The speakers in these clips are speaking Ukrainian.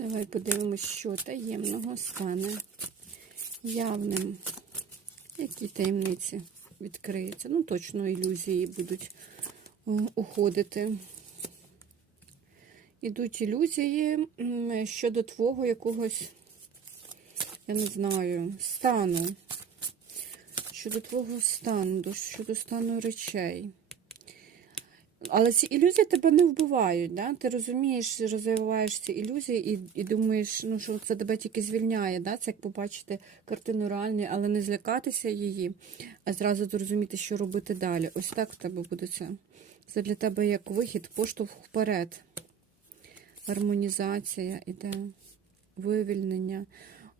Давай подивимось, що таємного стане явним. Які таємниці відкриються. Ну, точно ілюзії будуть уходити. Ідуть ілюзії щодо твого якогось, я не знаю, стану. Щодо твого стану, щодо стану речей. Але ці ілюзії тебе не вбивають, да? ти розумієш, розвиваєш ці ілюзії і, і думаєш, ну, що це тебе тільки звільняє. Да? Це як побачити картину реальну, але не злякатися її, а зразу зрозуміти, що робити далі. Ось так в тебе буде це. Це для тебе як вихід, поштовх вперед. Гармонізація іде, вивільнення.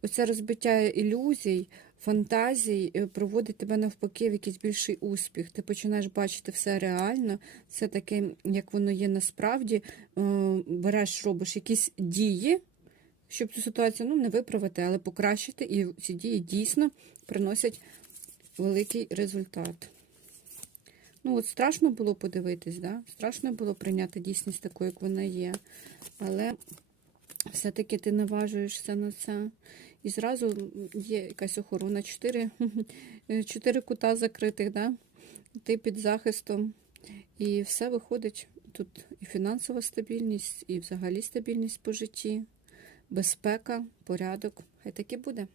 Оце розбиття ілюзій, фантазій е, проводить тебе навпаки в якийсь більший успіх. Ти починаєш бачити все реально, все таке, як воно є насправді. Е, Береш, робиш якісь дії, щоб цю ситуацію ну, не виправити, але покращити. І ці дії дійсно приносять великий результат. Ну, от страшно було подивитись, да? страшно було прийняти дійсність такою, як вона є. Але все-таки ти наважуєшся на це. І зразу є якась охорона. Чотири, кута закритих, да? ти під захистом. І все виходить. Тут і фінансова стабільність, і взагалі стабільність по житті, безпека, порядок. Хай таки буде.